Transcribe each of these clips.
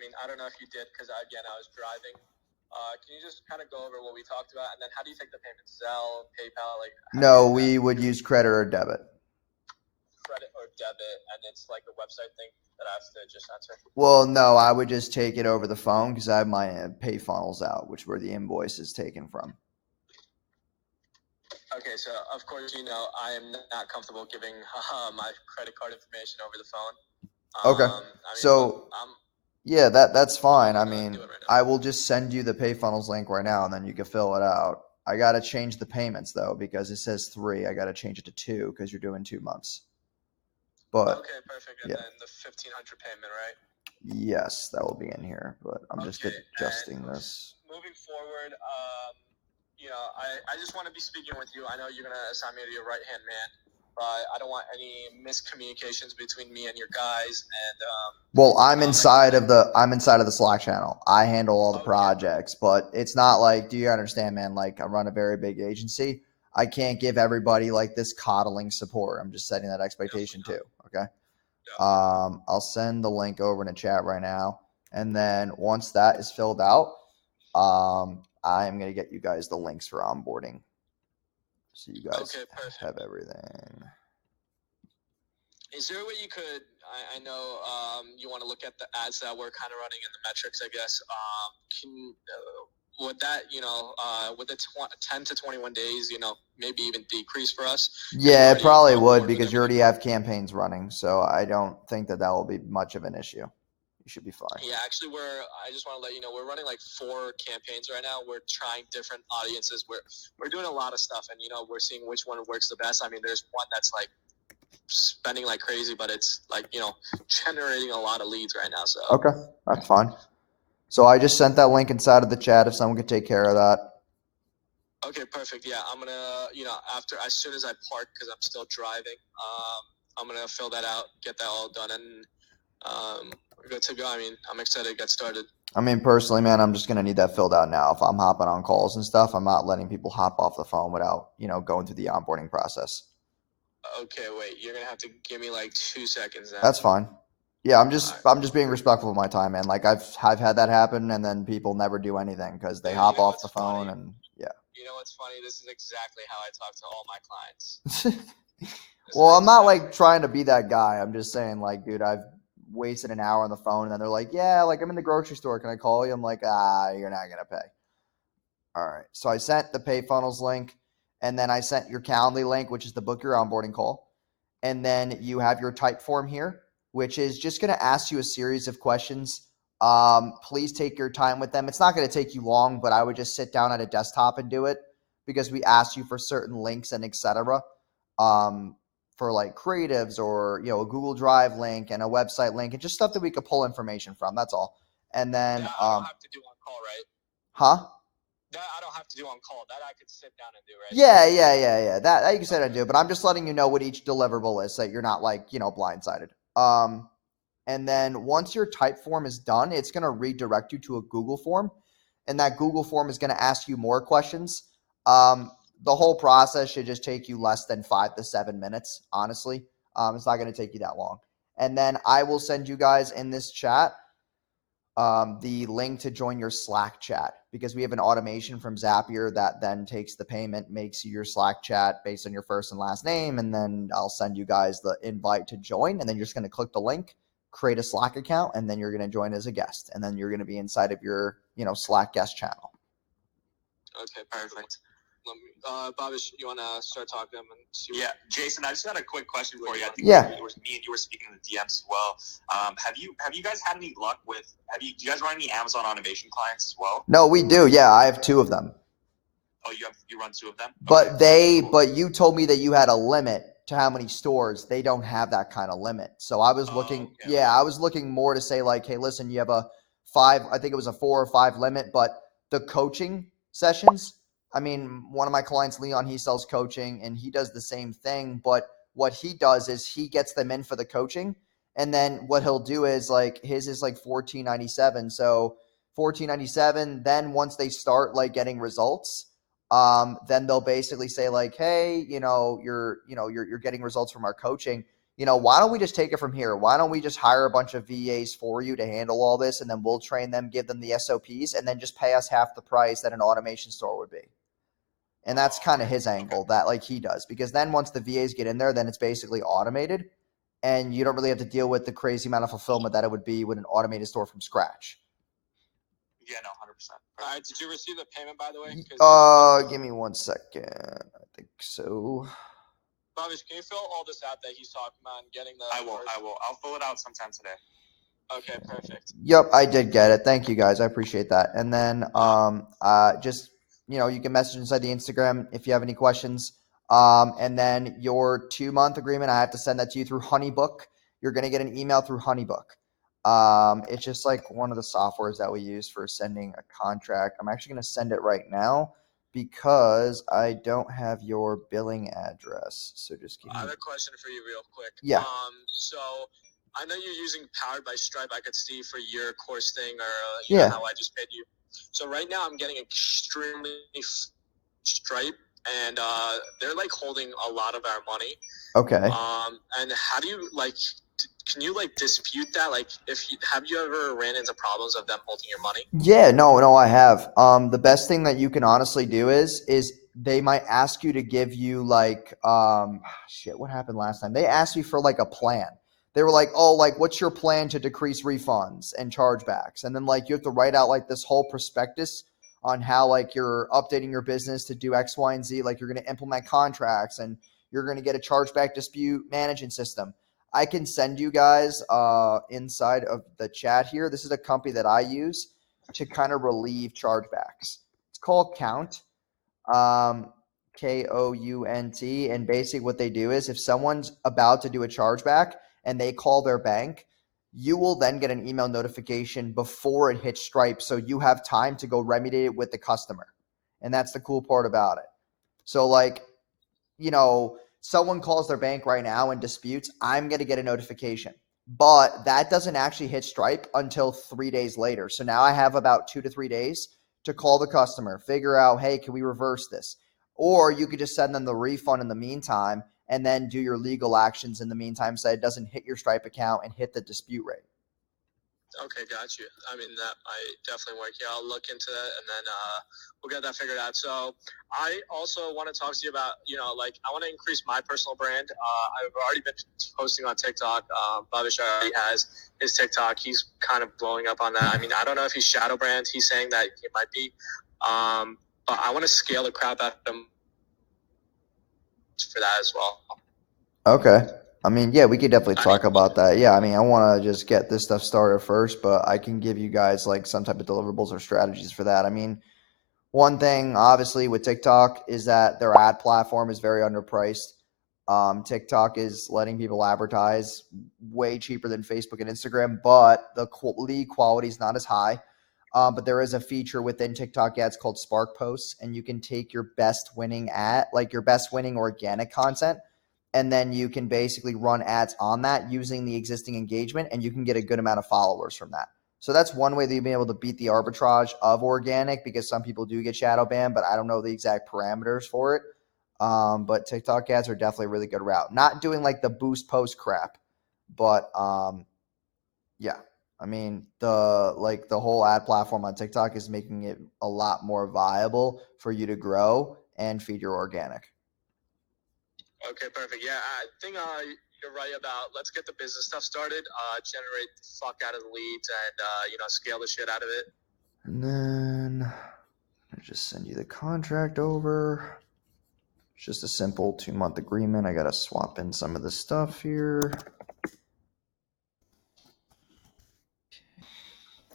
mean, I don't know if you did because, again, I was driving. Can you just kind of go over what we talked about? And then how do you take the payment? Zelle, PayPal? Like, No, we would use credit or debit. Credit or debit, and it's like a website thing that I have to just answer? Well, no, I would just take it over the phone because I have my pay funnels out, which where the invoice is taken from. Okay, so of course, I am not comfortable giving my credit card information over the phone. Okay. Yeah, that's fine. I mean, I will just send you the pay funnels link right now, and then you can fill it out. I got to change the payments, though, because it says 3. I got to change it to 2 because you're doing 2 months. But okay, perfect. And then the $1,500 payment, right? Yes, that will be in here, but I'm just adjusting this. Moving forward, I just want to be speaking with you. I know you're going to assign me to your right-hand man, but I don't want any miscommunications between me and your guys. And well, I'm inside of the Slack channel. I handle all the projects, but it's not like, do you understand, man? Like, I run a very big agency. I can't give everybody like this coddling support. I'm just setting that expectation too. Okay. I'll send the link over in the chat right now. And then once that is filled out, I'm going to get you guys the links for onboarding. So you guys have everything. Is there a way you could, I know you want to look at the ads that we're kind of running and the metrics, I guess. Would that, with the 10 to 21 days, maybe even decrease for us? Yeah, it probably would because you already have campaigns running. So I don't think that will be much of an issue. You should be fine. Yeah, actually, I just want to let you know, we're running like 4 campaigns right now. We're trying different audiences. We're doing a lot of stuff, and, we're seeing which one works the best. I mean, there's one that's like spending like crazy, but it's like, generating a lot of leads right now. So okay, that's fine. So I just sent that link inside of the chat if someone could take care of that. Okay, perfect. Yeah, I'm gonna, as soon as I park, because I'm still driving, I'm gonna fill that out, get that all done, and we're good to go. I mean, I'm excited to get started. I mean, personally, man, I'm just gonna need that filled out now. If I'm hopping on calls and stuff, I'm not letting people hop off the phone without, going through the onboarding process. Okay, wait. You're gonna have to give me like 2 seconds now. That's fine. Yeah, I'm just being respectful of my time, man. Like I've had that happen, and then people never do anything because they hop off the phone, and yeah. You know what's funny? This is exactly how I talk to all my clients. Well, I'm not like trying to be that guy. I'm just saying, like, dude, I've wasted an hour on the phone, and then they're like, yeah, like I'm in the grocery store. Can I call you? I'm like, you're not gonna pay. All right. So I sent the pay funnels link, and then I sent your Calendly link, which is the book your onboarding call. And then you have your type form here, which is just going to ask you a series of questions. Please take your time with them. It's not going to take you long, but I would just sit down at a desktop and do it because we asked you for certain links and etc. For like creatives or, a Google Drive link and a website link and just stuff that we could pull information from. That's all. And then, I don't have to do on call, right? Huh? That I don't have to do on call. That I could sit down and do, right? Yeah. That you can sit down and do, but I'm just letting you know what each deliverable is so you're not like, blindsided. And then once your type form is done, it's going to redirect you to a Google form. And that Google form is going to ask you more questions. The whole process should just take you less than 5 to 7 minutes, honestly. It's not going to take you that long. And then I will send you guys in this chat the link to join your Slack chat because we have an automation from Zapier that then takes the payment, makes your Slack chat based on your first and last name. And then I'll send you guys the invite to join. And then you're just going to click the link, create a Slack account, and then you're going to join as a guest. And then you're going to be inside of your, Slack guest channel. Okay, perfect. Bobbish, you want to start talking? Yeah, Jason, I just had a quick question for you. I think me and you were speaking in the DMs as well. Have you guys had any luck with? Do you guys run any Amazon automation clients as well? No, we do. Yeah, I have 2 of them. Oh, you run 2 of them? But but you told me that you had a limit to how many stores. They don't have that kind of limit. So I was looking. Okay. I was looking more to say like, hey, listen, you have a 5. I think it was a 4 or 5 limit, but the coaching sessions. I mean, one of my clients, Leon, he sells coaching and he does the same thing. But what he does is he gets them in for the coaching. And then what he'll do is like his is like $14.97. So $14.97. Then once they start like getting results, then they'll basically say like, hey, you're getting results from our coaching. why don't we just take it from here? Why don't we just hire a bunch of VAs for you to handle all this, and then we'll train them, give them the SOPs, and then just pay us half the price that an automation store would be. And that's kind of his angle that like he does, because then once the VAs get in there, then it's basically automated, and you don't really have to deal with the crazy amount of fulfillment that it would be with an automated store from scratch. Yeah, no, 100%. All right, did you receive the payment, by the way? Give me 1 second. I think so. Bobbish, can you fill all this out that he's talking about and getting the? I will. I'll fill it out sometime today. Okay, perfect. Yep, I did get it. Thank you guys. I appreciate that. And then just you can message inside the Instagram if you have any questions. And then your 2-month agreement, I have to send that to you through Honeybook. You're gonna get an email through Honeybook. It's just like one of the softwares that we use for sending a contract. I'm actually gonna send it right now because I don't have your billing address. So just give me. I have a question for you real quick. Yeah. So I know you're using Powered by Stripe. I could see for your course thing or Yeah. how I just paid you. So right now I'm getting extremely Stripe, and they're like holding a lot of our money. Okay. And how do you can you dispute that? Like, have you ever ran into problems of them holding your money? Yeah, no, I have. The best thing that you can honestly do is they might ask you to give you shit, what happened last time? They asked me for like a plan. They were like, oh, like, what's your plan to decrease refunds and chargebacks? And then you have to write out like this whole prospectus on how like you're updating your business to do X, Y, and Z. Like you're going to implement contracts and you're going to get a chargeback dispute management system. I can send you guys inside of the chat here. This is a company that I use to kind of relieve chargebacks. It's called Count, Kount. And basically what they do is if someone's about to do a chargeback and they call their bank, you will then get an email notification before it hits Stripe. So you have time to go remedy it with the customer. And that's the cool part about it. So someone calls their bank right now and disputes, I'm going to get a notification. But that doesn't actually hit Stripe until 3 days later. So now I have about 2 to 3 days to call the customer, figure out, hey, can we reverse this? Or you could just send them the refund in the meantime and then do your legal actions in the meantime so it doesn't hit your Stripe account and hit the dispute rate. Okay, got you. I mean, that might definitely work. Yeah, I'll look into that, and then we'll get that figured out. So I also want to talk to you about, I want to increase my personal brand. I've already been posting on TikTok. Bobbish already has his TikTok. He's kind of blowing up on that. I mean, I don't know if he's shadow brand. He's saying that he might be. But I want to scale the crap out of him for that as well. Okay. I mean, yeah, we could definitely talk about that. Yeah, I mean, I want to just get this stuff started first, but I can give you guys like some type of deliverables or strategies for that. I mean, one thing obviously with TikTok is that their ad platform is very underpriced. TikTok is letting people advertise way cheaper than Facebook and Instagram, but the lead quality is not as high. But there is a feature within TikTok ads called Spark Posts, and you can take your best winning ad, like your best winning organic content, and then you can basically run ads on that using the existing engagement, and you can get a good amount of followers from that. So that's one way that you'll be able to beat the arbitrage of organic, because some people do get shadow banned, but I don't know the exact parameters for it. But TikTok ads are definitely a really good route. Not doing like the boost post crap, but yeah. I mean, the whole ad platform on TikTok is making it a lot more viable for you to grow and feed your organic. Okay, perfect. Yeah, I think you're right about let's get the business stuff started, generate the fuck out of the leads, and scale the shit out of it. And then I just send you the contract over. It's just a simple 2-month agreement. I gotta swap in some of the stuff here.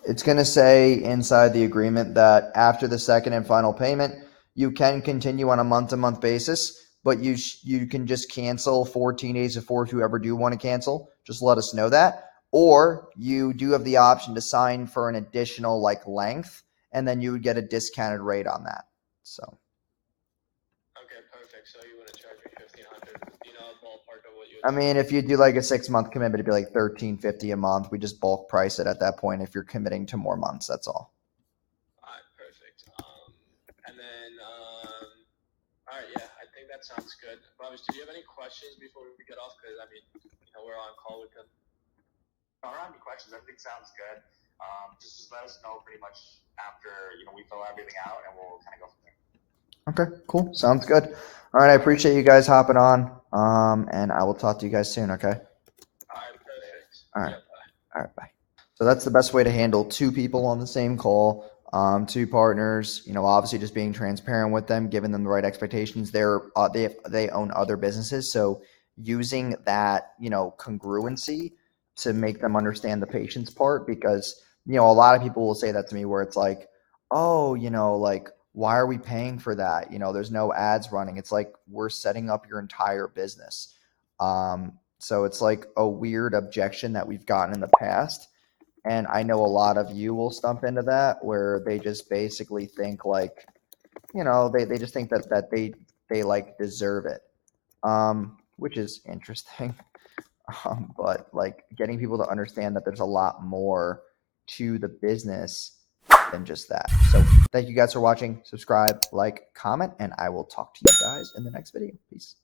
It's going to say inside the agreement that after the second and final payment, you can continue on a month-to-month basis, but you can just cancel 14 days before if you ever do want to cancel. Just let us know that. Or you do have the option to sign for an additional length, and then you would get a discounted rate on that. So. Okay, perfect. So you want to charge me $1,500? Ballpark of what you? I mean, if you do like a 6-month commitment, it'd be like $1,350 a month. We just bulk price it at that point if you're committing to more months. That's all. All right, perfect. And then, all right, yeah, I think that sounds good. Bobbish, do you have any questions before we get off? Because I mean, and we're on call with him. I don't have any questions. Everything sounds good. Just let us know pretty much after we fill everything out, and we'll kind of go from there. Okay, cool. Sounds good. All right, I appreciate you guys hopping on. And I will talk to you guys soon. Okay. All right, perfect. All right. Yeah, bye. All right, bye. So that's the best way to handle two people on the same call, two partners. Obviously just being transparent with them, giving them the right expectations. They own other businesses, so using that congruency to make them understand the patient's part, because a lot of people will say that to me where it's like, oh, like, why are we paying for that? There's no ads running. It's like, we're setting up your entire business. So it's like a weird objection that we've gotten in the past. And I know a lot of you will stump into that, where they just basically think like, they just think that they like deserve it, which is interesting. But like getting people to understand that there's a lot more to the business than just that. So thank you guys for watching. Subscribe, like, comment, and I will talk to you guys in the next video. Peace.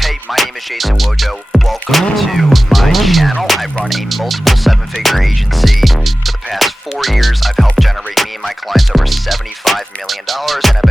Hey, my name is Jason Wojo. Welcome to my channel. I run a multiple seven-figure agency. For the past 4 years, I've helped generate me and my clients over $75 million, and I've